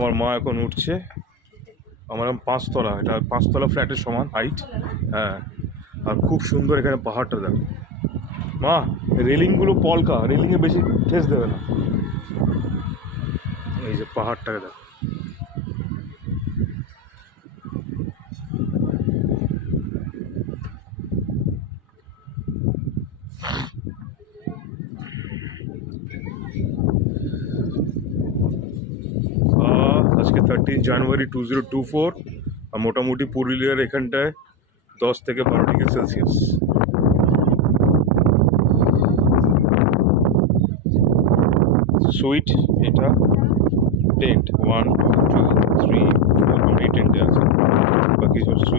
আমার মা এখন উঠছে। আমার 5 তলা, এটা 5 তলা ফ্ল্যাটের সমান হাইট। হ্যাঁ, আর খুব সুন্দর এখানে পাহাড়টা দেখো। মা, রেলিংগুলো পলকা, রেলিংয়ে বেশি ঠেস দেবে না। এই যে পাহাড়টাকে দেখো। আজকে 13 জানুয়ারি 2024, আর মোটামুটি পুরুলিয়ার এখানটায় 10 থেকে 12 ডিগ্রি সেলসিয়াস। সুইট এটা টেন্ট 1 2 3 4, আমরা এই টেন্টে আছে, বাকি সব